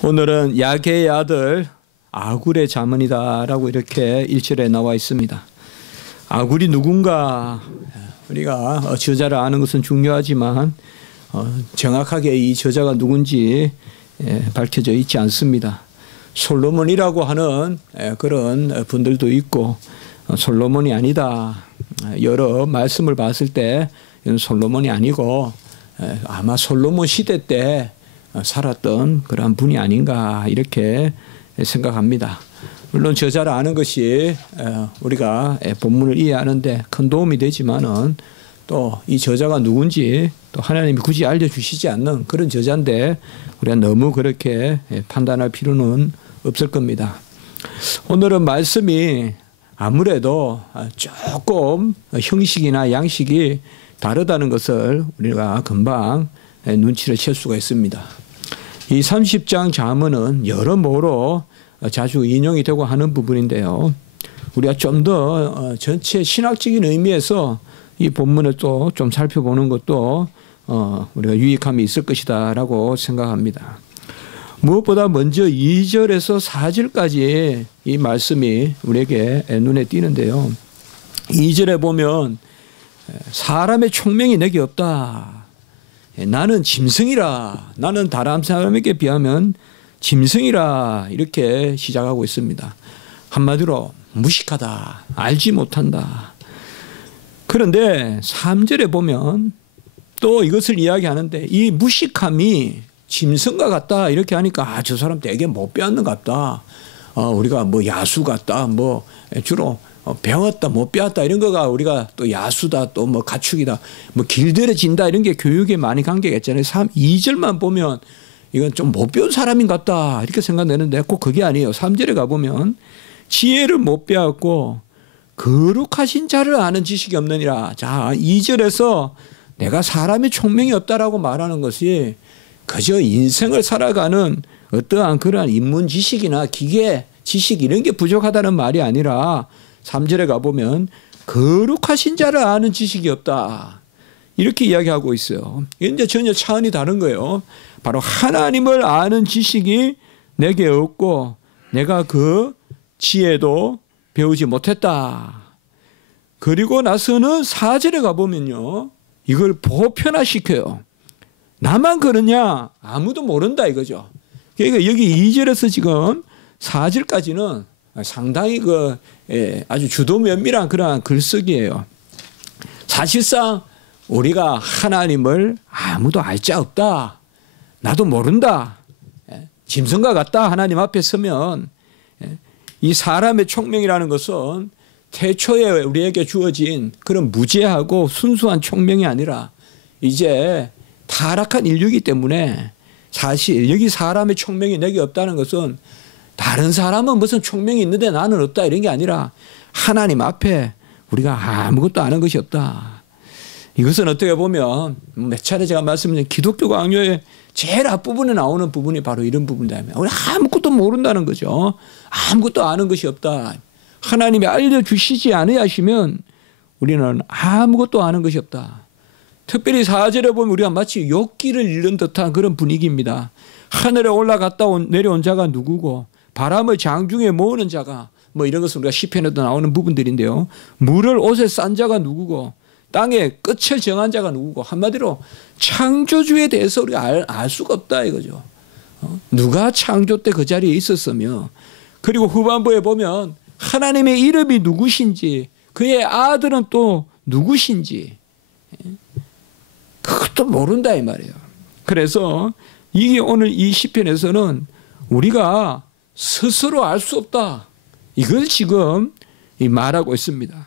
오늘은 야게의 아들 아굴의 자문이다라고 이렇게 1절에 나와 있습니다. 아굴이 누군가 우리가 저자를 아는 것은 중요하지만 정확하게 이 저자가 누군지 밝혀져 있지 않습니다. 솔로몬이라고 하는 그런 분들도 있고 솔로몬이 아니다. 여러 말씀을 봤을 때 솔로몬이 아니고 아마 솔로몬 시대 때 살았던 그런 분이 아닌가 이렇게 생각합니다. 물론 저자를 아는 것이 우리가 본문을 이해하는데 큰 도움이 되지만은 또 이 저자가 누군지 또 하나님이 굳이 알려주시지 않는 그런 저자인데 우리가 너무 그렇게 판단할 필요는 없을 겁니다. 오늘은 말씀이 아무래도 조금 형식이나 양식이 다르다는 것을 우리가 금방 눈치를 챌 수가 있습니다. 이 30장 잠언은 여러모로 자주 인용이 되고 하는 부분인데요. 우리가 좀 더 전체 신학적인 의미에서 이 본문을 또 좀 살펴보는 것도 우리가 유익함이 있을 것이다 라고 생각합니다. 무엇보다 먼저 2절에서 4절까지 이 말씀이 우리에게 눈에 띄는데요. 2절에 보면 사람의 총명이 내게 없다. 나는 짐승이라. 나는 다른 사람에게 비하면 짐승이라. 이렇게 시작하고 있습니다. 한마디로 무식하다. 알지 못한다. 그런데 3절에 보면 또 이것을 이야기하는데 이 무식함이 짐승과 같다. 이렇게 하니까 저 사람 되게 못 배웠는 것 같다. 우리가 뭐 야수 같다. 뭐 주로 배웠다 못 배웠다 이런 거가 우리가 또 야수다 또 뭐 가축이다 뭐 길들여진다 이런 게 교육에 많이 관계가 있잖아요. 2절만 보면 이건 좀 못 배운 사람인 것 같다 이렇게 생각되는데 꼭 그게 아니에요. 3절에 가보면 지혜를 못 배웠고 거룩하신 자를 아는 지식이 없느니라. 자, 2절에서 내가 사람의 총명이 없다라고 말하는 것이 그저 인생을 살아가는 어떠한 그러한 인문 지식이나 기계 지식 이런 게 부족하다는 말이 아니라 3절에 가보면 거룩하신 자를 아는 지식이 없다. 이렇게 이야기하고 있어요. 이제 전혀 차원이 다른 거예요. 바로 하나님을 아는 지식이 내게 없고 내가 그 지혜도 배우지 못했다. 그리고 나서는 4절에 가보면요. 이걸 보편화시켜요. 나만 그러냐? 아무도 모른다 이거죠. 그러니까 여기 2절에서 지금 4절까지는 상당히 아주 주도 면밀한 그러한 글쓰기예요. 사실상 우리가 하나님을 아무도 알 자 없다. 나도 모른다. 짐승과 같다. 하나님 앞에 서면 이 사람의 총명이라는 것은 태초에 우리에게 주어진 그런 무죄하고 순수한 총명이 아니라 이제 타락한 인류이기 때문에 사실 여기 사람의 총명이 내게 없다는 것은 다른 사람은 무슨 총명이 있는데 나는 없다 이런 게 아니라 하나님 앞에 우리가 아무것도 아는 것이 없다. 이것은 어떻게 보면 몇 차례 제가 말씀드린 기독교 강요의 제일 앞부분에 나오는 부분이 바로 이런 부분이다. 우리 아무것도 모른다는 거죠. 아무것도 아는 것이 없다. 하나님이 알려주시지 않으시면 우리는 아무것도 아는 것이 없다. 특별히 4절에 보면 우리가 마치 욕기를 잃는 듯한 그런 분위기입니다. 하늘에 올라갔다 내려온 자가 누구고 바람을 장중에 모으는 자가 뭐 이런 것은 우리가 시편에도 나오는 부분들인데요. 물을 옷에 싼 자가 누구고 땅의 끝을 정한 자가 누구고 한마디로 창조주에 대해서 우리가 알 수가 없다 이거죠. 누가 창조 때 그 자리에 있었으며 그리고 후반부에 보면 하나님의 이름이 누구신지 그의 아들은 또 누구신지 그것도 모른다 이 말이에요. 그래서 이게 오늘 이 시편에서는 우리가 스스로 알 수 없다. 이걸 지금 말하고 있습니다.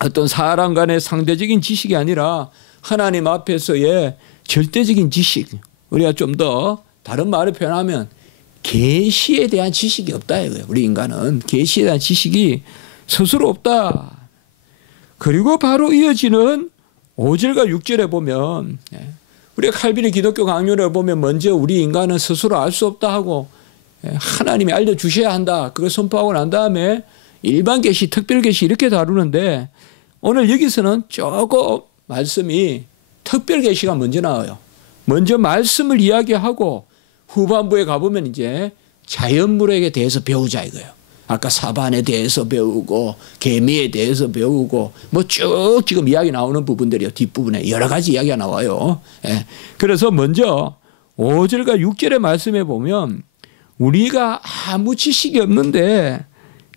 어떤 사람 간의 상대적인 지식이 아니라 하나님 앞에서의 절대적인 지식. 우리가 좀 더 다른 말을 표현하면 계시에 대한 지식이 없다 이거예요. 우리 인간은 계시에 대한 지식이 스스로 없다. 그리고 바로 이어지는 5절과 6절에 보면 우리가 칼빈의 기독교 강요를 보면 먼저 우리 인간은 스스로 알 수 없다 하고 하나님이 알려주셔야 한다. 그걸 선포하고 난 다음에 일반 계시, 특별 계시 이렇게 다루는데 오늘 여기서는 조금 말씀이 특별 계시가 먼저 나와요. 먼저 말씀을 이야기하고 후반부에 가보면 이제 자연물에 대해서 배우자 이거예요. 아까 사반에 대해서 배우고 개미에 대해서 배우고 뭐 쭉 지금 이야기 나오는 부분들이요. 뒷부분에 여러 가지 이야기가 나와요. 예. 그래서 먼저 5절과 6절의 말씀에 보면 우리가 아무 지식이 없는데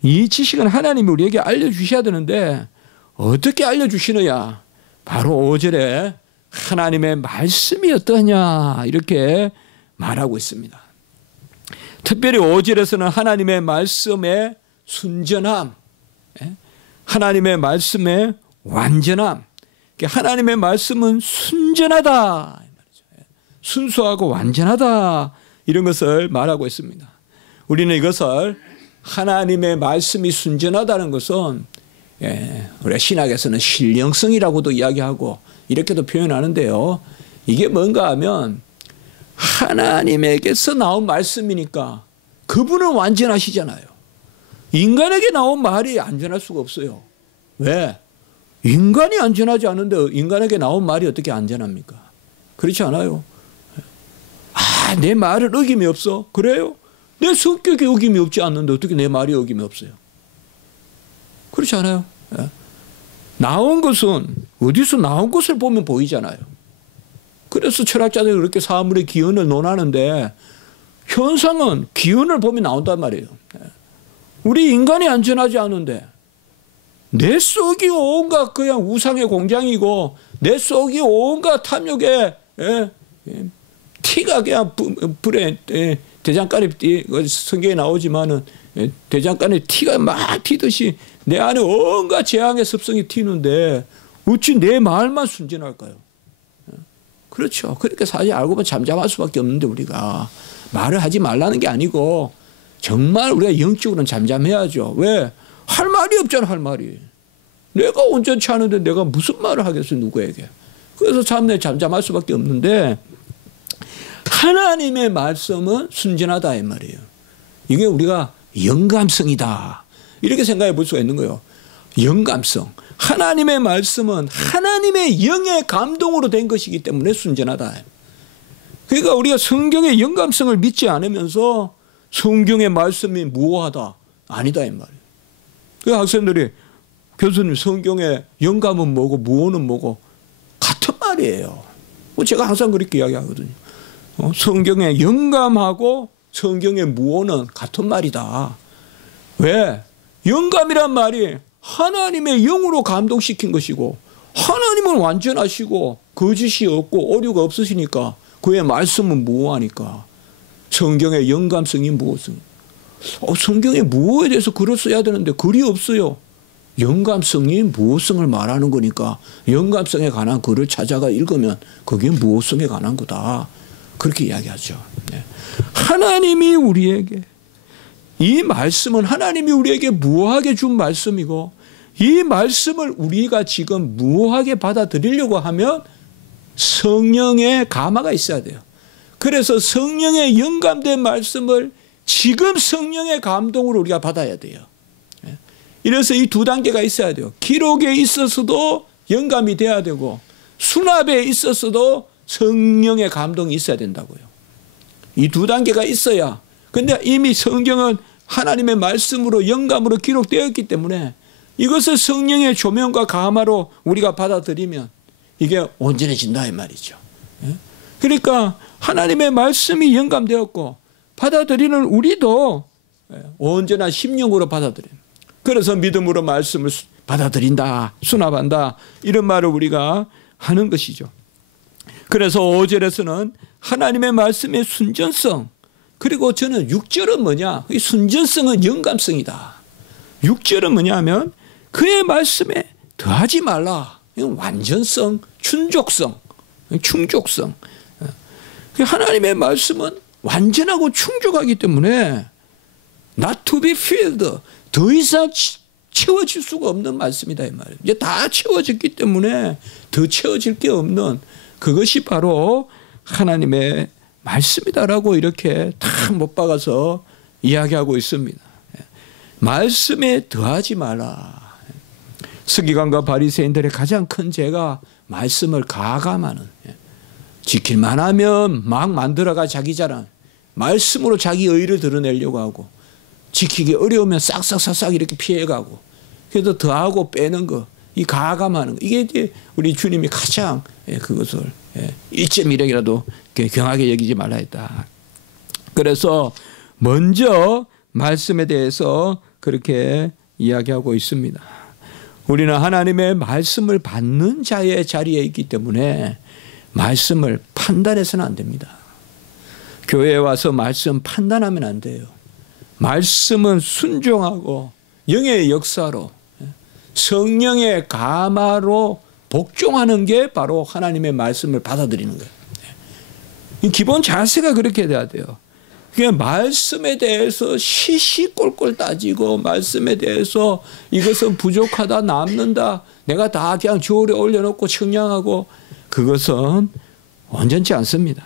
이 지식은 하나님이 우리에게 알려주셔야 되는데 어떻게 알려주시느냐. 바로 5절에 하나님의 말씀이 어떠냐 이렇게 말하고 있습니다. 특별히 5절에서는 하나님의 말씀의 순전함, 하나님의 말씀의 완전함, 하나님의 말씀은 순전하다, 순수하고 완전하다 이런 것을 말하고 있습니다. 우리는 이것을 하나님의 말씀이 순전하다는 것은 우리가 신학에서는 신령성이라고도 이야기하고 이렇게도 표현하는데요. 이게 뭔가 하면 하나님에게서 나온 말씀이니까 그분은 완전하시잖아요. 인간에게 나온 말이 안전할 수가 없어요. 왜? 인간이 안전하지 않은데 인간에게 나온 말이 어떻게 안전합니까? 그렇지 않아요. 아, 내 말은 어김이 없어. 그래요? 내 성격에 어김이 없지 않는데 어떻게 내 말이 어김이 없어요? 그렇지 않아요? 나온 것은 어디서 나온 것을 보면 보이잖아요. 그래서 철학자들이 그렇게 사물의 기원을 논하는데 현상은 기원을 보면 나온단 말이에요. 우리 인간이 안전하지 않은데 내 속이 온갖 그냥 우상의 공장이고 내 속이 온갖 탐욕의 티가 그냥 불에 대장간에 성경에 나오지만은 대장간에 티가 막 튀듯이 내 안에 온갖 재앙의 습성이 튀는데 어찌 내 말만 순전할까요? 그렇죠. 그러니까 사실 알고 보면 잠잠할 수밖에 없는데 우리가 말을 하지 말라는 게 아니고 정말 우리가 영적으로는 잠잠해야죠. 왜? 할 말이 없잖아. 할 말이. 내가 온전치 않은데 내가 무슨 말을 하겠어 누구에게. 그래서 잠잠할 수밖에 없는데 하나님의 말씀은 순전하다 이 말이에요. 이게 우리가 영감성이다 이렇게 생각해 볼 수가 있는 거예요. 영감성. 하나님의 말씀은 하나님의 영의 감동으로 된 것이기 때문에 순전하다. 그러니까 우리가 성경의 영감성을 믿지 않으면서 성경의 말씀이 무효하다. 아니다 이 말이에요. 그 학생들이 교수님 성경의 영감은 뭐고 무효는 뭐고 같은 말이에요. 제가 항상 그렇게 이야기하거든요. 성경의 영감하고 성경의 무효는 같은 말이다. 왜? 영감이란 말이 하나님의 영으로 감동시킨 것이고 하나님은 완전하시고 거짓이 없고 오류가 없으시니까 그의 말씀은 무효하니까 성경의 영감성이 무엇은? 성경의 무효에 대해서 글을 써야 되는데 글이 없어요. 영감성이 무효성을 말하는 거니까 영감성에 관한 글을 찾아가 읽으면 그게 무효성에 관한 거다. 그렇게 이야기하죠. 하나님이 우리에게 이 말씀은 하나님이 우리에게 무효하게 준 말씀이고 이 말씀을 우리가 지금 무효하게 받아들이려고 하면 성령의 감화가 있어야 돼요. 그래서 성령의 영감된 말씀을 지금 성령의 감동으로 우리가 받아야 돼요. 이래서 이 두 단계가 있어야 돼요. 기록에 있어서도 영감이 돼야 되고 수납에 있어서도 성령의 감동이 있어야 된다고요. 이 두 단계가 있어야. 근데 이미 성경은 하나님의 말씀으로 영감으로 기록되었기 때문에 이것을 성령의 조명과 감화로 우리가 받아들이면 이게 온전해진다 이 말이죠. 그러니까 하나님의 말씀이 영감되었고 받아들이는 우리도 온전한 심령으로 받아들여요. 그래서 믿음으로 말씀을 받아들인다, 수납한다 이런 말을 우리가 하는 것이죠. 그래서 5절에서는 하나님의 말씀의 순전성, 그리고 저는 6절은 뭐냐? 이 순전성은 영감성이다. 6절은 뭐냐면 그의 말씀에 더하지 말라. 완전성, 충족성. 하나님의 말씀은 완전하고 충족하기 때문에 not to be filled, 더 이상 채워질 수가 없는 말씀이다 이 말이에요. 이제 다 채워졌기 때문에 더 채워질 게 없는 그것이 바로 하나님의 말씀이다라고 이렇게 탁 못 박아서 이야기하고 있습니다. 말씀에 더하지 마라. 서기관과 바리새인들의 가장 큰 죄가 말씀을 가감하는, 지킬만 하면 막 만들어가 자기 자랑, 말씀으로 자기 의를 드러내려고 하고 지키기 어려우면 싹싹싹싹 이렇게 피해가고 그래서 더하고 빼는 거, 이 가감하는 거, 이게 이제 우리 주님이 가장 그것을 1.1억이라도 경하게 여기지 말라 했다. 그래서 먼저 말씀에 대해서 그렇게 이야기하고 있습니다. 우리는 하나님의 말씀을 받는 자의 자리에 있기 때문에 말씀을 판단해서는 안 됩니다. 교회에 와서 말씀 판단하면 안 돼요. 말씀은 순종하고 영의 역사로 성령의 감화로 복종하는 게 바로 하나님의 말씀을 받아들이는 거예요. 기본 자세가 그렇게 돼야 돼요. 그냥 말씀에 대해서 시시콜콜 따지고 말씀에 대해서 이것은 부족하다 남는다 내가 다 그냥 저울에 올려놓고 청량하고 그것은 온전치 않습니다.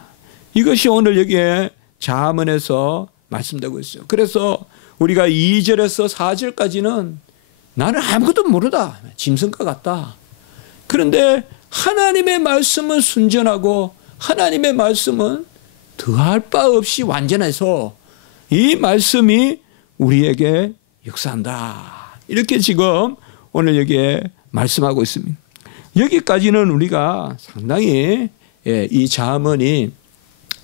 이것이 오늘 여기에 잠언에서 말씀되고 있어요. 그래서 우리가 2절에서 4절까지는 나는 아무것도 모르다. 짐승과 같다. 그런데 하나님의 말씀은 순전하고 하나님의 말씀은 더할 바 없이 완전해서 이 말씀이 우리에게 역사한다. 이렇게 지금 오늘 여기에 말씀하고 있습니다. 여기까지는 우리가 상당히 이 잠언이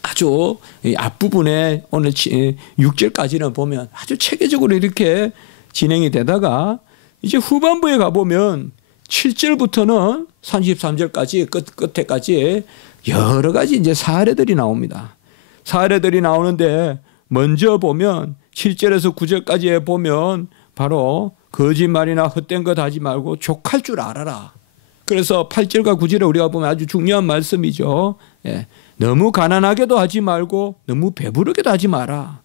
아주 앞부분에 오늘 6절까지는 보면 아주 체계적으로 이렇게 진행이 되다가 이제 후반부에 가보면 7절부터는 33절까지 끝에까지 여러 가지 이제 사례들이 나옵니다. 사례들이 나오는데 먼저 보면 7절에서 9절까지 보면 바로 거짓말이나 헛된 것 하지 말고 족할 줄 알아라. 그래서 8절과 9절에 우리가 보면 아주 중요한 말씀이죠. 너무 가난하게도 하지 말고 너무 배부르게도 하지 마라.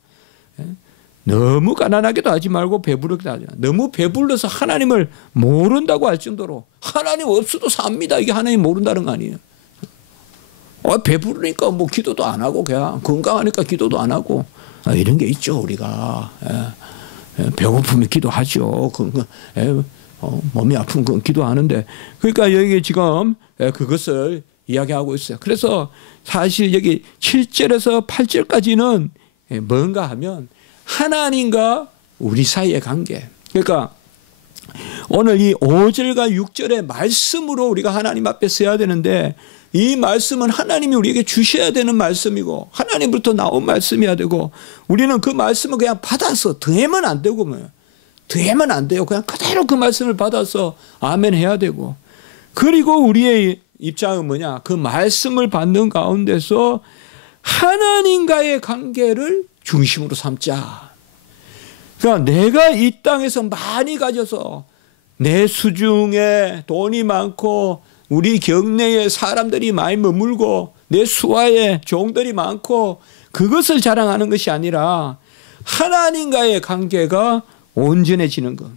너무 가난하게도 하지 말고 배부르게도 하지 마라. 너무 배불러서 하나님을 모른다고 할 정도로 하나님 없어도 삽니다. 이게 하나님 모른다는 거 아니에요. 배부르니까 뭐 기도도 안 하고 그냥 건강하니까 기도도 안 하고 이런 게 있죠. 우리가 배고프면 기도하죠. 몸이 아픈 건 기도하는데 그러니까 여기 지금 그것을 이야기하고 있어요. 그래서 사실 여기 7절에서 8절까지는 뭔가 하면 하나님과 우리 사이의 관계. 그러니까 오늘 이 5절과 6절의 말씀으로 우리가 하나님 앞에 서야 되는데 이 말씀은 하나님이 우리에게 주셔야 되는 말씀이고 하나님부터 나온 말씀이어야 되고 우리는 그 말씀을 그냥 받아서 더하면 안 되고 더하면 안 돼요. 그냥 그대로 그 말씀을 받아서 아멘 해야 되고 그리고 우리의 입장은 뭐냐? 그 말씀을 받는 가운데서 하나님과의 관계를 중심으로 삼자. 그러니까 내가 이 땅에서 많이 가져서 내 수중에 돈이 많고 우리 경내에 사람들이 많이 머물고 내 수하에 종들이 많고 그것을 자랑하는 것이 아니라 하나님과의 관계가 온전해지는 것.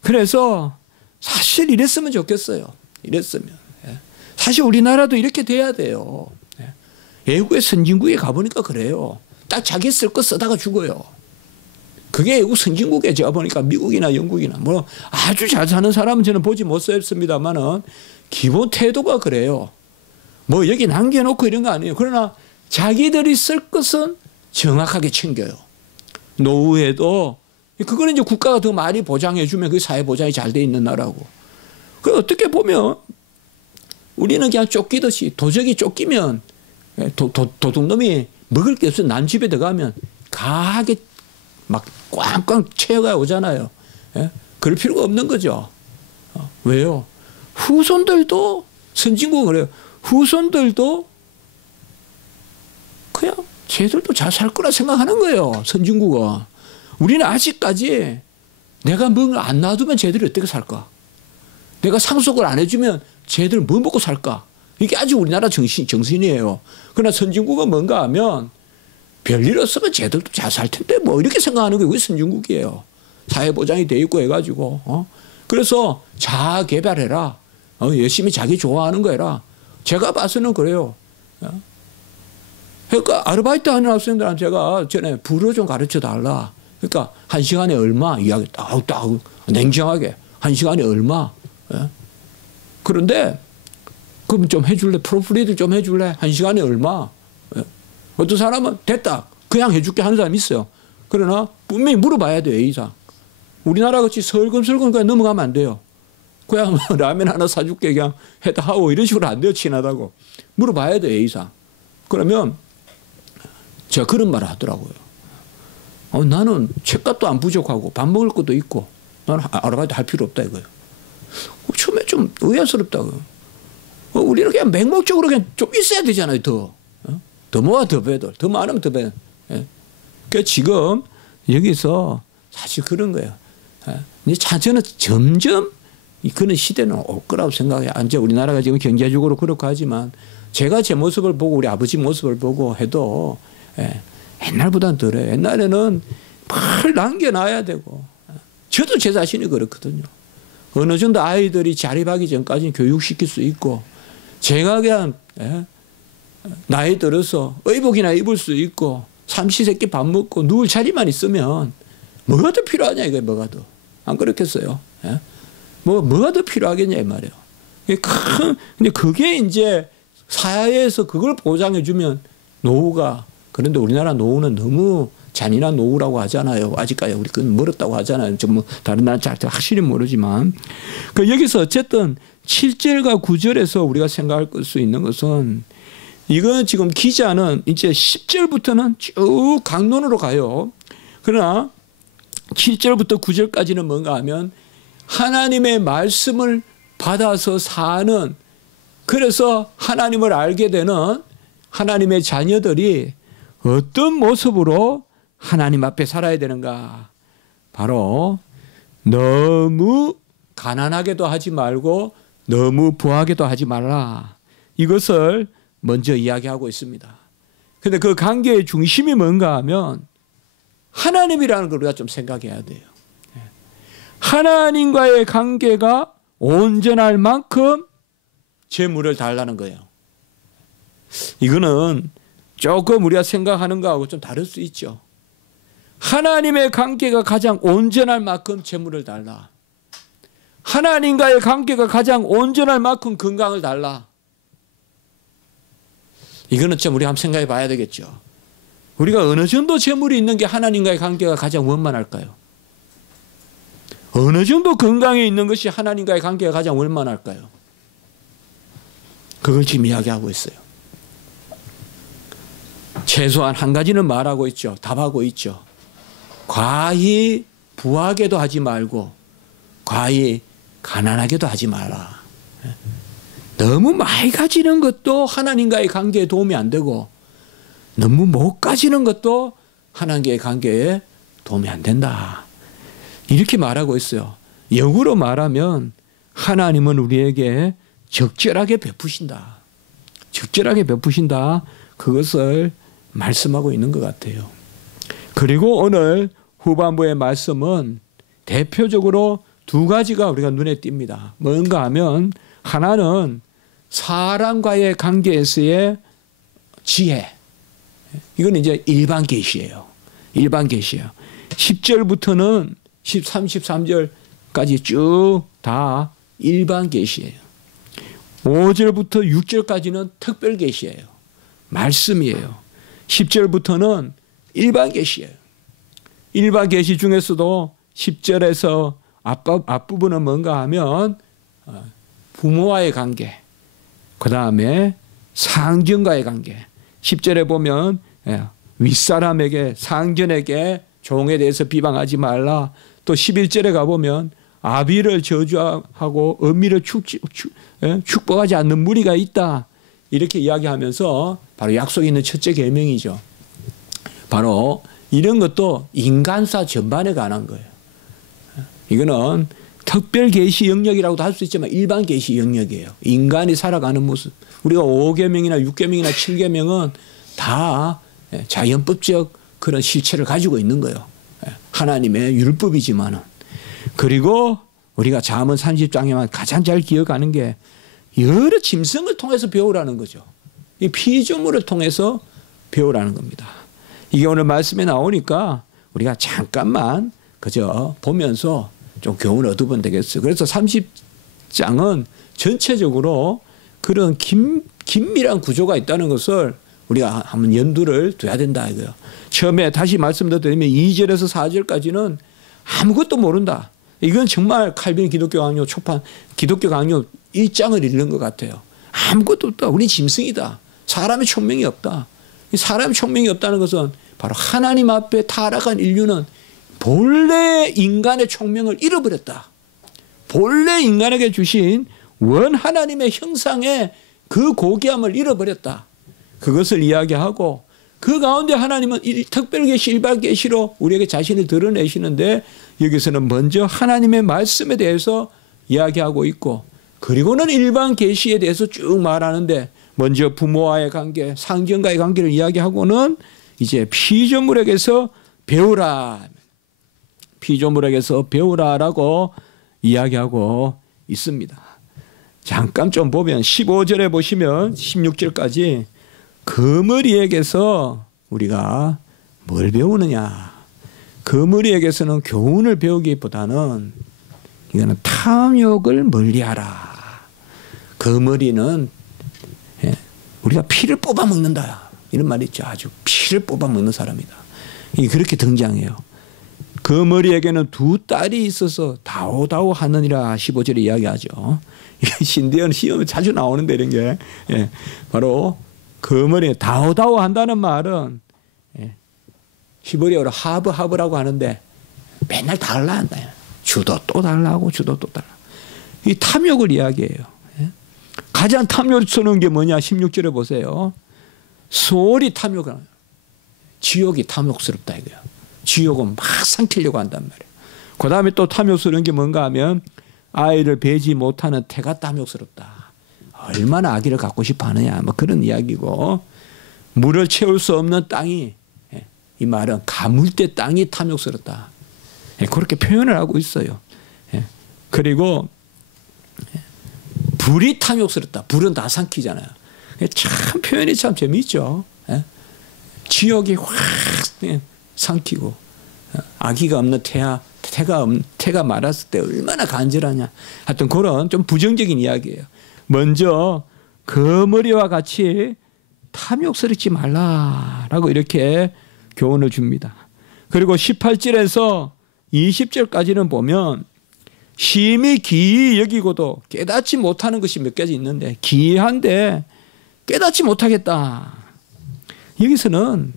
그래서 사실 이랬으면 좋겠어요. 이랬으면. 사실 우리나라도 이렇게 돼야 돼요. 외국의 선진국에 가보니까 그래요. 딱 자기 쓸 거 쓰다가 죽어요. 그게 외국 선진국에 제가 보니까 미국이나 영국이나 뭐 아주 잘 사는 사람은 저는 보지 못했습니다만은 기본 태도가 그래요. 뭐 여기 남겨놓고 이런 거 아니에요. 그러나 자기들이 쓸 것은 정확하게 챙겨요. 노후에도 그거는 이제 국가가 더 많이 보장해 주면 그 사회 보장이 잘 돼 있는 나라고. 그 어떻게 보면 우리는 그냥 쫓기듯이 도적이 쫓기면 도둑놈이 먹을 게 없으면 남 집에 들어가면 가하게 막 꽝꽝 채워가 오잖아요. 그럴 필요가 없는 거죠. 왜요? 후손들도 선진국은 그래요. 후손들도 그냥 쟤들도 잘 살 거라 생각하는 거예요. 선진국은. 우리는 아직까지 내가 뭔가 안 놔두면 쟤들이 어떻게 살까? 내가 상속을 안 해주면 쟤들 뭐 먹고 살까? 이게 아주 우리나라 정신이에요. 그러나 선진국은 뭔가 하면 별일 없으면 쟤들도 잘 살 텐데 뭐 이렇게 생각하는 게 우리 선진국이에요. 사회보장이 돼 있고 해가지고. 그래서 자아 개발해라. 열심히 자기 좋아하는 거 해라. 제가 봐서는 그래요. 그러니까 아르바이트 하는 학생들한테 제가 전에 불어 좀 가르쳐 달라. 그러니까 한 시간에 얼마 이야기 딱 냉정하게 한 시간에 얼마. 그런데 그럼 좀 해줄래? 프로프리드 좀 해줄래? 한 시간에 얼마? 어떤 사람은 됐다. 그냥 해줄게 하는 사람이 있어요. 그러나 분명히 물어봐야 돼요. A상. 우리나라 같이 설금설금 그냥 넘어가면 안 돼요. 그냥 라면 하나 사줄게 그냥 해다 하고 이런 식으로 안 돼요. 친하다고. 물어봐야 돼요. A상. 그러면 제가 그런 말을 하더라고요. 나는 책값도 안 부족하고 밥 먹을 것도 있고 나는 아르바이트 할 필요 없다 이거예요. 처음에 좀 의아스럽다고요. 우리는 그냥 맹목적으로 그냥 좀 있어야 되잖아요. 더 모아 더 배들. 더 많으면 더 배. 그러니까 지금 여기서 사실 그런 거예요. 이제 저는 점점 그런 시대는 올 거라고 생각해요. 이제 우리나라가 지금 경제적으로 그렇고 하지만 제가 제 모습을 보고 우리 아버지 모습을 보고 해도 옛날보다는 덜해요. 옛날에는 뭘 남겨놔야 되고 저도 제 자신이 그렇거든요. 어느 정도 아이들이 자립하기 전까지는 교육시킬 수 있고 제가 그냥 나이 들어서 의복이나 입을 수 있고 삼시세끼 밥 먹고 누울 자리만 있으면 뭐가 더 필요하냐 이거예요. 뭐가 더. 안 그렇겠어요? 뭐가 더 필요하겠냐 이 말이에요. 근데 그게 이제 사회에서 그걸 보장해 주면 노후가 그런데 우리나라 노후는 너무 잔인한 노후라고 하잖아요. 아직까지 우리 그건 멀었다고 하잖아요. 좀 다른 나라 잘 확실히 모르지만 여기서 어쨌든 7절과 9절에서 우리가 생각할 수 있는 것은 이건 지금 기자는 이제 10절부터는 쭉 강론으로 가요. 그러나 7절부터 9절까지는 뭔가 하면 하나님의 말씀을 받아서 사는 그래서 하나님을 알게 되는 하나님의 자녀들이 어떤 모습으로 하나님 앞에 살아야 되는가. 바로 너무 가난하게도 하지 말고 너무 부하게도 하지 말라. 이것을 먼저 이야기하고 있습니다. 그런데 그 관계의 중심이 뭔가 하면 하나님이라는 걸 우리가 좀 생각해야 돼요. 하나님과의 관계가 온전할 만큼 재물을 달라는 거예요. 이거는 조금 우리가 생각하는 거하고 좀 다를 수 있죠. 하나님의 관계가 가장 온전할 만큼 재물을 달라. 하나님과의 관계가 가장 온전할 만큼 건강을 달라. 이거는 좀 우리가 한번 생각해 봐야 되겠죠. 우리가 어느 정도 재물이 있는 게 하나님과의 관계가 가장 원만할까요? 어느 정도 건강에 있는 것이 하나님과의 관계가 가장 원만할까요? 그걸 지금 이야기하고 있어요. 최소한 한 가지는 말하고 있죠. 답하고 있죠. 과히 부하게도 하지 말고 과히 가난하게도 하지 마라. 너무 많이 가지는 것도 하나님과의 관계에 도움이 안 되고 너무 못 가지는 것도 하나님과의 관계에 도움이 안 된다. 이렇게 말하고 있어요. 역으로 말하면 하나님은 우리에게 적절하게 베푸신다. 적절하게 베푸신다. 그것을 말씀하고 있는 것 같아요. 그리고 오늘 후반부의 말씀은 대표적으로 두 가지가 우리가 눈에 띕니다. 뭔가 하면 하나는 사람과의 관계에서의 지혜. 이건 이제 일반 계시예요. 일반 계시예요. 10절부터는 33절까지 쭉 다 일반 계시예요. 5절부터 6절까지는 특별 계시예요. 말씀이에요. 10절부터는 일반 계시예요. 일반 계시 중에서도 10절에서 앞부분은 뭔가 하면 부모와의 관계, 그 다음에 상전과의 관계. 10절에 보면 윗사람에게 상전에게 종에 대해서 비방하지 말라. 또 11절에 가보면 아비를 저주하고 엄미를 축복하지 않는 무리가 있다. 이렇게 이야기하면서 바로 약속이 있는 첫째 계명이죠. 바로 이런 것도 인간사 전반에 관한 거예요. 이거는 특별 계시 영역이라고도 할 수 있지만 일반 계시 영역이에요. 인간이 살아가는 모습. 우리가 5계명이나 6계명이나 7계명은 다 자연법적 그런 실체를 가지고 있는 거예요. 하나님의 율법이지만은. 그리고 우리가 잠언 30장에만 가장 잘 기억하는 게 여러 짐승을 통해서 배우라는 거죠. 이 피조물을 통해서 배우라는 겁니다. 이게 오늘 말씀에 나오니까 우리가 잠깐만 그저 보면서 좀 교훈을 얻어보면 되겠어요. 그래서 30장은 전체적으로 그런 긴밀한 구조가 있다는 것을 우리가 한번 연두를 둬야 된다 이거요. 처음에 다시 말씀드리면 2절에서 4절까지는 아무것도 모른다. 이건 정말 칼빈 기독교 강요 초판 기독교 강요 1장을 읽는 것 같아요. 아무것도 없다. 우리 짐승이다. 사람의 총명이 없다. 사람의 총명이 없다는 것은 바로 하나님 앞에 타락한 인류는 본래 인간의 총명을 잃어버렸다. 본래 인간에게 주신 원 하나님의 형상의 그 고귀함을 잃어버렸다. 그것을 이야기하고 그 가운데 하나님은 특별계시 일반계시로 우리에게 자신을 드러내시는데 여기서는 먼저 하나님의 말씀에 대해서 이야기하고 있고 그리고는 일반 계시에 대해서 쭉 말하는데 먼저 부모와의 관계, 상전과의 관계를 이야기하고는 이제 피조물에게서 배우라. 피조물에게서 배우라라고 이야기하고 있습니다. 잠깐 좀 보면 15절에 보시면 16절까지 거머리에게서 우리가 뭘 배우느냐. 거머리에게서는 교훈을 배우기보다는 이거는 탐욕을 멀리하라. 거머리는 우리가 피를 뽑아먹는다. 이런 말이 있죠. 아주 피를 뽑아먹는 사람이다. 이게 그렇게 등장해요. 거머리에게는 두 딸이 있어서 다오다오 하느니라 15절에 이야기하죠. 신대원 시험에 자주 나오는데 이런 게 바로 거머리에 다오다오 한다는 말은 히브리어로 하브라고 하는데 맨날 달라 한다. 주도 또 달라고 주도 또 달라. 이 탐욕을 이야기해요. 가장 탐욕스러운 게 뭐냐 16절에 보세요. 소홀히 탐욕을 하는 지옥이 탐욕스럽다 이거예요. 지옥은 막 삼키려고 한단 말이에요. 그 다음에 또 탐욕스러운 게 뭔가 하면 아이를 베지 못하는 태가 탐욕스럽다. 얼마나 아기를 갖고 싶어 하느냐 뭐 그런 이야기고 물을 채울 수 없는 땅이 이 말은 가물대 땅이 탐욕스럽다. 그렇게 표현을 하고 있어요. 그리고 불이 탐욕스럽다. 불은 다 삼키잖아요. 참 표현이 참 재미있죠. 지옥이 확 삼키고 아기가 없는 태가 말았을 때 얼마나 간절하냐. 하여튼 그런 좀 부정적인 이야기예요. 먼저 거머리와 같이 탐욕스럽지 말라라고 이렇게 교훈을 줍니다. 그리고 18절에서 20절까지는 보면 심히 기이 여기고도 깨닫지 못하는 것이 몇 가지 있는데 기이한데 깨닫지 못하겠다. 여기서는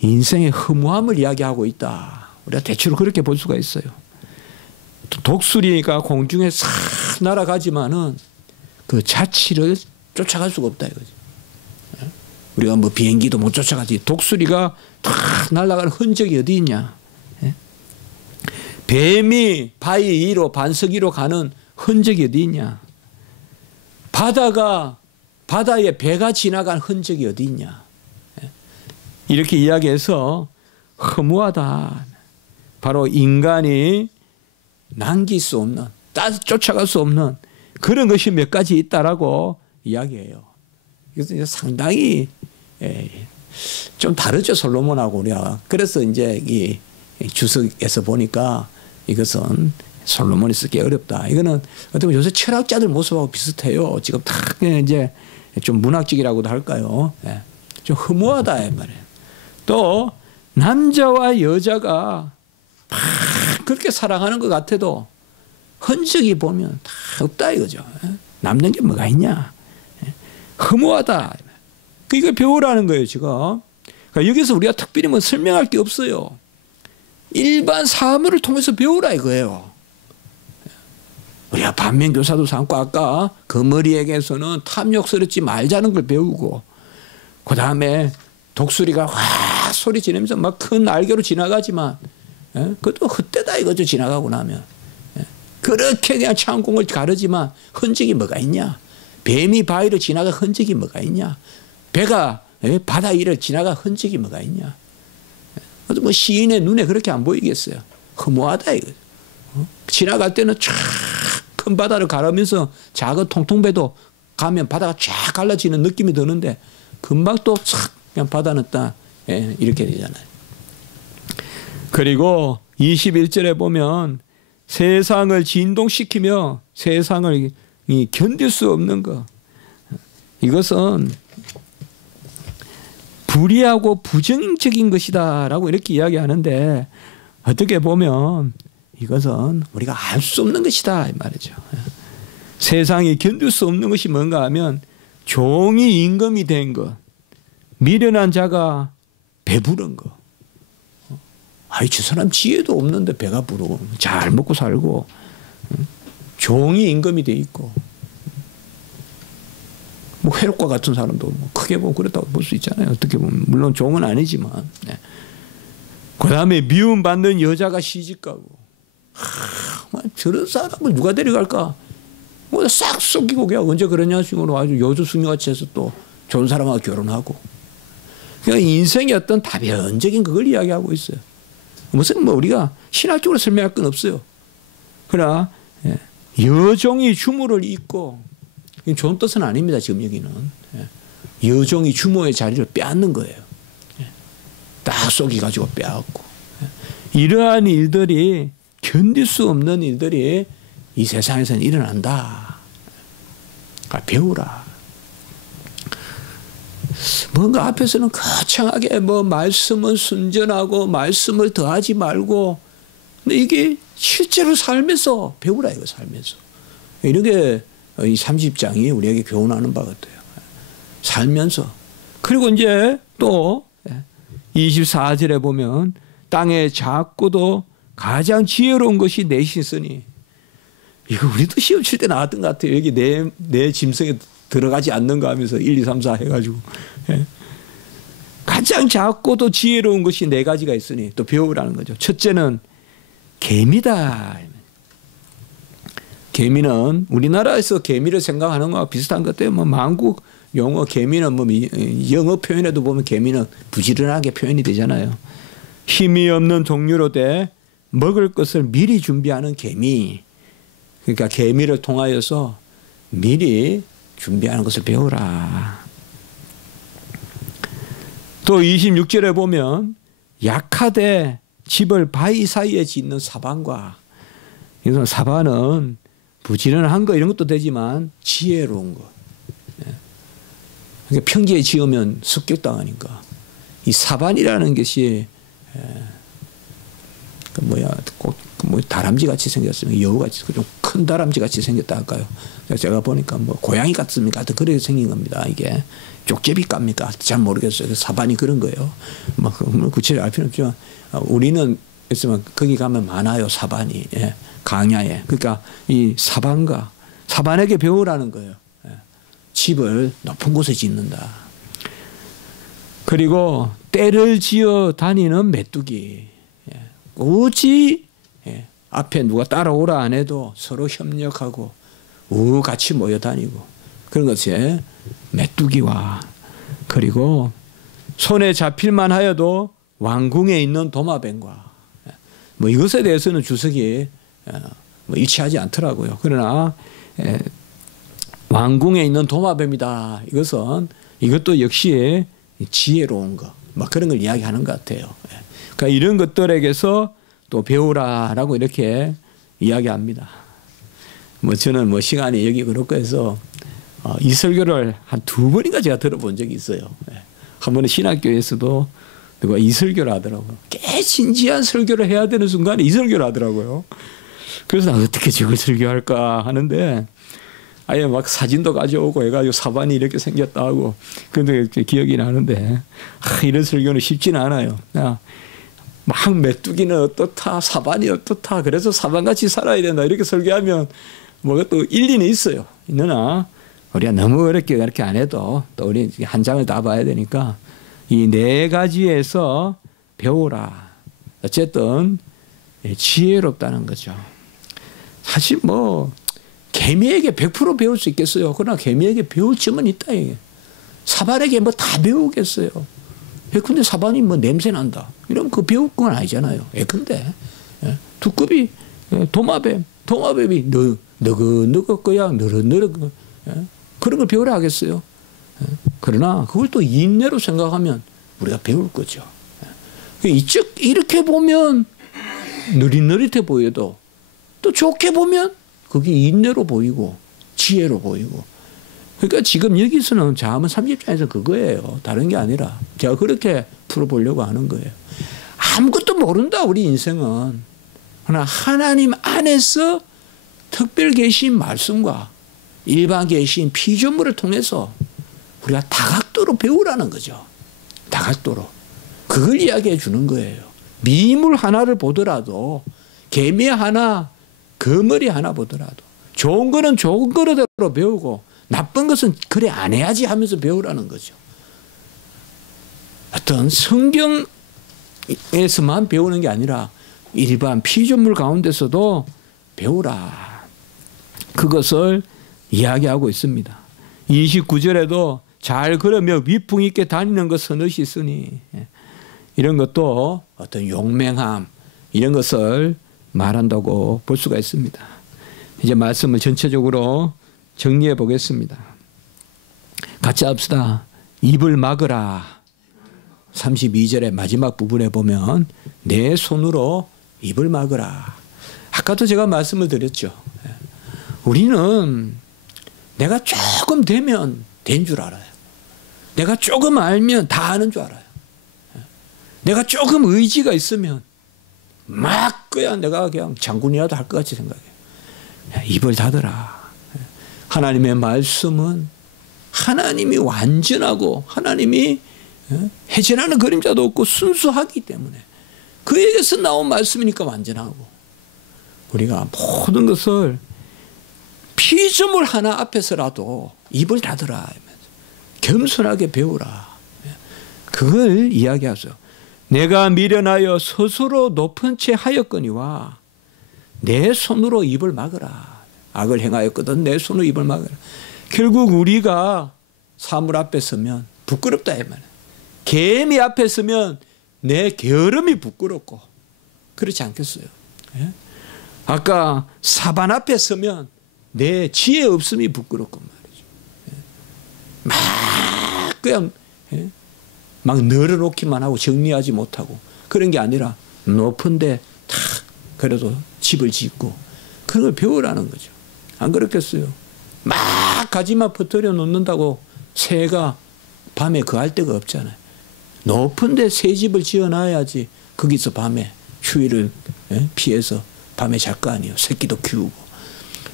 인생의 허무함을 이야기하고 있다. 우리가 대충 그렇게 볼 수가 있어요. 독수리가 공중에 싹 날아가지만은 그 자취를 쫓아갈 수가 없다 이거지. 우리가 뭐 비행기도 못 쫓아가지. 독수리가 탁 날아가는 흔적이 어디 있냐. 뱀이 바위 위로 반석 위로 가는 흔적이 어디 있냐. 바다에 배가 지나간 흔적이 어디 있냐. 이렇게 이야기해서 허무하다. 바로 인간이 남길 수 없는, 쫓아갈 수 없는 그런 것이 몇 가지 있다라고 이야기해요. 이것은 상당히 좀 다르죠, 솔로몬하고 우리가. 그래서 이제 이 주석에서 보니까 이것은 솔로몬이 쓰기 어렵다. 이거는 어떻게 보면 요새 철학자들 모습하고 비슷해요. 지금 딱 이제 좀 문학적이라고도 할까요? 좀 허무하다 이 말이에요. 또 남자와 여자가 막 그렇게 사랑하는 것 같아도 흔적이 보면 다 없다 이거죠. 남는 게 뭐가 있냐. 허무하다. 이걸 배우라는 거예요 지금. 그러니까 여기서 우리가 특별히 뭐 설명할 게 없어요. 일반 사물을 통해서 배우라 이거예요. 우리가 반면교사도 삼고 아까 거머리에게서는 탐욕스럽지 말자는 걸 배우고 그 다음에 독수리가 확 소리 지르면서 막 큰 날개로 지나가지만 그것도 헛되다 이거죠. 지나가고 나면. 그렇게 그냥 창공을 가르지만 흔적이 뭐가 있냐. 뱀이 바위를 지나가 흔적이 뭐가 있냐. 배가 바다 위를 지나가 흔적이 뭐가 있냐. 뭐 시인의 눈에 그렇게 안 보이겠어요. 허무하다 이거. 지나갈 때는 쫙 큰 바다를 가르면서 작은 통통배도 가면 바다가 쫙 갈라지는 느낌이 드는데 금방 또 싹 그냥 바다는 딱 이렇게 되잖아요. 그리고 21절에 보면 세상을 진동시키며 세상을 견딜 수 없는 것. 이것은 불의하고 부정적인 것이다라고 이렇게 이야기하는데 어떻게 보면 이것은 우리가 알 수 없는 것이다 이 말이죠. 세상에 견딜 수 없는 것이 뭔가 하면 종이 임금이 된 것, 미련한 자가 배부른 것. 아이 저 사람 지혜도 없는데 배가 부르고 잘 먹고 살고 종이 임금이 돼 있고 뭐 회록과 같은 사람도 뭐 크게 보면 그렇다고 볼 수 있잖아요. 어떻게 보면 물론 종은 아니지만. 네. 그 다음에 미움받는 여자가 시집가고 저런 사람을 누가 데려갈까? 뭐 싹 썩이고 그냥 언제 그러냐 식으로 아주 여주승려같이 해서 또 좋은 사람하고 결혼하고. 그러니까 인생의 어떤 다변적인 그걸 이야기하고 있어요. 무슨 뭐 우리가 신학적으로 설명할 건 없어요. 그러나 여종이 주모를 잇고 좋은 뜻은 아닙니다. 지금 여기는 여종이 주모의 자리를 빼앗는 거예요. 딱 쏘기가지고 빼앗고 이러한 일들이 견딜 수 없는 일들이 이 세상에서는 일어난다. 그러니까 배우라. 뭔가 앞에서는 거창하게 뭐 말씀은 순전하고 말씀을 더하지 말고 근데 이게 실제로 삶에서 배우라 이거 삶에서. 이런 게 이 30장이 우리에게 교훈하는 바 같아요. 살면서. 그리고 이제 또 24절에 보면 땅에 작고도 가장 지혜로운 것이 내시 있으니 이거 우리도 시험 칠 때 나왔던 것 같아요. 여기 내 짐승에 들어가지 않는가 하면서 1, 2, 3, 4 해가지고 가장 작고도 지혜로운 것이 4가지가 있으니 또 배우라는 거죠. 첫째는 개미다. 개미는 우리나라에서 개미를 생각하는 거와 비슷한 것 같아요. 뭐 만국 용어 개미는 뭐 영어 표현에도 보면 개미는 부지런하게 표현이 되잖아요. 힘이 없는 동류로 돼 먹을 것을 미리 준비하는 개미. 그러니까 개미를 통하여서 미리 준비하는 것을 배우라. 또 26절에 보면 약하되 집을 바위 사이에 짓는 사반과 이런 사반은 부지런한 거 이런 것도 되지만 지혜로운 것. 그러니까 평지에 지으면 습격당하니까 이 사반이라는 것이 뭐 다람쥐 같이 생겼으면 여우 같이 좀 큰 다람쥐 같이 생겼다 할까요? 제가 보니까 뭐 고양이 같습니까? 그렇게 생긴 겁니다. 이게 쪽제비갑니까? 잘 모르겠어요. 사반이 그런 거예요. 뭐 구체적으로 알 필요는 없지만 우리는 있으면 거기 가면 많아요. 사반이 강야에. 그러니까 이 사반에게 배우라는 거예요. 집을 높은 곳에 짓는다. 그리고 때를 지어 다니는 메뚜기. 오지 앞에 누가 따라오라 안 해도 서로 협력하고 같이 모여 다니고 그런 것이 메뚜기와 그리고 손에 잡힐만 하여도 왕궁에 있는 도마뱀과 뭐 이것에 대해서는 주석이 뭐 일치하지 않더라고요. 그러나 왕궁에 있는 도마뱀이다. 이것도 역시 지혜로운 것, 막 그런 걸 이야기하는 것 같아요. 그러니까 이런 것들에게서 또 배우라라고 이렇게 이야기합니다. 뭐 저는 뭐 시간이 여기 그렇고 해서 이 설교를 한 2번인가 제가 들어본 적이 있어요. 한 번은 신학교에서도 누가 이 설교를 하더라고요. 꽤 진지한 설교를 해야 되는 순간에 이 설교를 하더라고요. 그래서 어떻게 저걸 설교할까 하는데 아예 막 사진도 가져오고 해가지고 사반이 이렇게 생겼다 하고 그런데 기억이 나는데 이런 설교는 쉽지는 않아요. 막 메뚜기는 어떻다 사반이 어떻다 그래서 사반같이 살아야 된다 이렇게 설교하면 뭐가 또 일리는 있어요. 있으나 우리가 너무 어렵게 그렇게 안 해도 또 우리 한 장을 다 봐야 되니까 이 4가지에서 배우라. 어쨌든 지혜롭다는 거죠. 사실 뭐 개미에게 100% 배울 수 있겠어요. 그러나 개미에게 배울 점은 있다. 이게. 사반에게 뭐 다 배우겠어요. 근데 사반이 뭐 냄새 난다. 이러면 그 배울 건 아니잖아요. 근데 두꺼비 도마뱀이 너그너그거야 너르너르 그런 걸 배우라 하겠어요. 그러나 그걸 또 인내로 생각하면 우리가 배울 거죠. 이렇게 보면 느릿느릿해 보여도 또 좋게 보면 그게 인내로 보이고 지혜로 보이고 그러니까 지금 여기서는 잠언 30장에서 그거예요. 다른 게 아니라 제가 그렇게 풀어보려고 하는 거예요. 아무것도 모른다 우리 인생은. 그러나 하나님 안에서 특별 계신 말씀과 일반 계신 피조물을 통해서 우리가 다각도로 배우라는 거죠. 다각도로. 그걸 이야기해 주는 거예요. 미물 하나를 보더라도 개미 하나, 거머리 하나 보더라도 좋은 거는 좋은 거대로 배우고 나쁜 것은 그래 안 해야지 하면서 배우라는 거죠. 어떤 성경에서만 배우는 게 아니라 일반 피조물 가운데서도 배우라. 그것을 이야기하고 있습니다. 29절에도 잘 걸으며 위풍 있게 다니는 것은 의시 있으니 이런 것도 어떤 용맹함 이런 것을 말한다고 볼 수가 있습니다. 이제 말씀을 전체적으로 정리해 보겠습니다. 같이 합시다. 입을 막으라. 32절의 마지막 부분에 보면 내 손으로 입을 막으라. 아까도 제가 말씀을 드렸죠. 우리는 내가 조금 되면 된 줄 알아요. 내가 조금 알면 다 아는 줄 알아요. 내가 조금 의지가 있으면 막 그냥 내가 그냥 장군이라도 할 것 같이 생각해요. 입을 닫으라. 하나님의 말씀은 하나님이 완전하고 하나님이 해전하는 그림자도 없고 순수하기 때문에 그에게서 나온 말씀이니까 완전하고 우리가 모든 것을 피조물 하나 앞에서라도 입을 닫으라. 겸손하게 배우라. 그걸 이야기하죠. 내가 미련하여 스스로 높은 채 하였거니와 내 손으로 입을 막으라. 악을 행하였거든 내 손으로 입을 막으라. 결국 우리가 사물 앞에 서면 부끄럽다 이 말이야. 개미 앞에 서면 내 게으름이 부끄럽고 그렇지 않겠어요? 예? 아까 사반 앞에 서면 내 지혜 없음이 부끄럽고 말이죠. 예? 막 그냥 막 널어놓기만 하고 정리하지 못하고 그런 게 아니라 높은데 탁 그래도 집을 짓고 그런 걸 배우라는 거죠. 안 그렇겠어요? 막 가지만 퍼뜨려 놓는다고 새가 밤에 거할 데가 없잖아요. 높은데 새 집을 지어놔야지 거기서 밤에 추위를 피해서 밤에 잘 거 아니에요. 새끼도 키우고.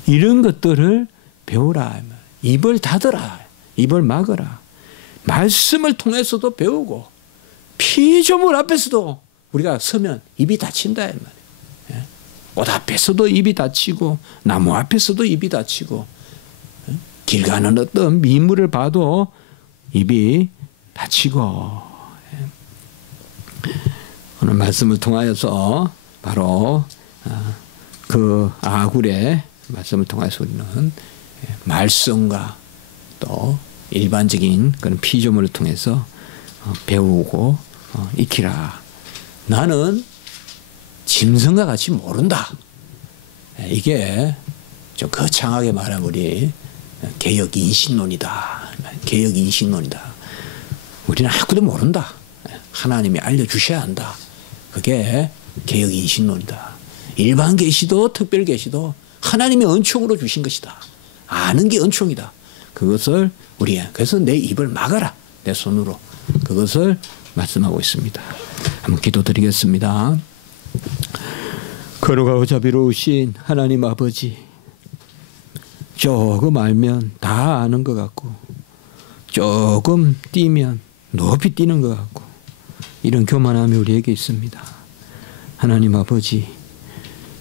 이런 것들을 배우라. 입을 닫으라. 입을 막으라. 말씀을 통해서도 배우고 피조물 앞에서도 우리가 서면 입이 닫힌다. 옷 앞에서도 입이 닫히고 나무 앞에서도 입이 닫히고 길 가는 어떤 미물을 봐도 입이 닫히고 오늘 말씀을 통하여서 바로 그 아굴의 말씀을 통해서 우리는 말씀과 또 일반적인 그런 피조물을 통해서 배우고 익히라. 나는 짐승과 같이 모른다. 이게 좀 거창하게 말하면 우리 개혁 인신론이다. 개혁 인신론이다. 우리는 아무것도 모른다. 하나님이 알려주셔야 한다. 그게 개혁 인신론이다. 일반 계시도 특별 계시도 하나님의 은총으로 주신 것이다. 아는 게 은총이다. 그것을 그래서 내 입을 막아라. 내 손으로. 그것을 말씀하고 있습니다. 한번 기도드리겠습니다. 거룩하고 자비로우신 하나님 아버지, 조금 알면 다 아는 것 같고 조금 뛰면 높이 뛰는 것 같고 이런 교만함이 우리에게 있습니다. 하나님 아버지,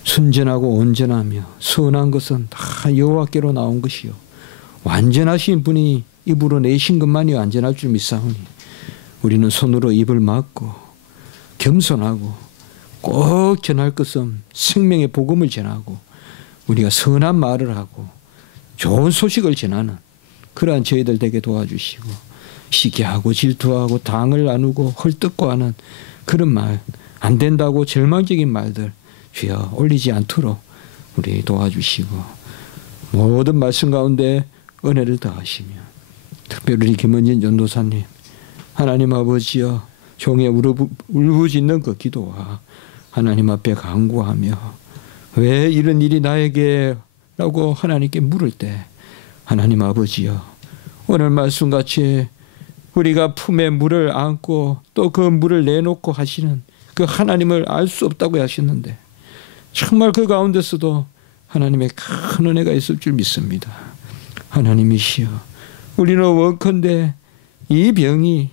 순전하고 온전하며 선한 것은 다 여호와께로 나온 것이요 완전하신 분이 입으로 내신 것만이 완전할 줄 믿사오니 우리는 손으로 입을 막고 겸손하고 꼭 전할 것은 생명의 복음을 전하고 우리가 선한 말을 하고 좋은 소식을 전하는 그러한 저희들 되게 도와주시고 시기하고 질투하고 당을 나누고 헐뜯고 하는 그런 말, 안 된다고 절망적인 말들 주여 올리지 않도록 우리 도와주시고 모든 말씀 가운데 은혜를 더하시며 특별히 김은진 전도사님 하나님 아버지여 종의 울부짖는 그 기도와 하나님 앞에 간구하며 왜 이런 일이 나에게 라고 하나님께 물을 때 하나님 아버지여 오늘 말씀같이 우리가 품에 물을 안고 또 그 물을 내놓고 하시는 그 하나님을 알 수 없다고 하셨는데 정말 그 가운데서도 하나님의 큰 은혜가 있을 줄 믿습니다. 하나님이시여, 우리는 원컨대 이 병이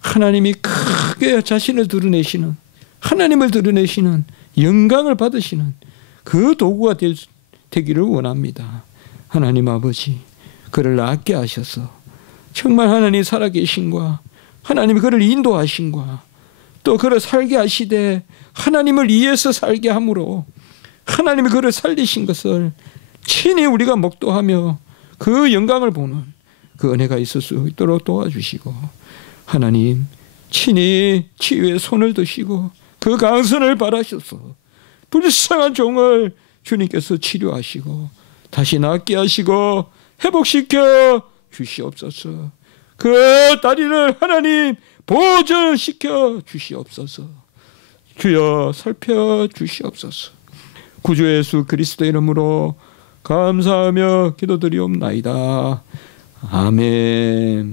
하나님이 크게 자신을 드러내시는, 하나님을 드러내시는, 영광을 받으시는 그 도구가 되기를 원합니다. 하나님 아버지, 그를 낫게 하셔서 정말 하나님 살아계신과 하나님이 그를 인도하신과 또 그를 살게 하시되 하나님을 위해서 살게 함으로 하나님이 그를 살리신 것을 친히 우리가 목도하며 그 영광을 보는 그 은혜가 있을 수 있도록 도와주시고, 하나님 친히 치유의 손을 드시고 그 강선을 바라셔서 불쌍한 종을 주님께서 치료하시고 다시 낫게 하시고 회복시켜 주시옵소서. 그 다리를 하나님 보존시켜 주시옵소서. 주여 살펴 주시옵소서. 구주 예수 그리스도 이름으로 감사하며 기도드리옵나이다. 아멘.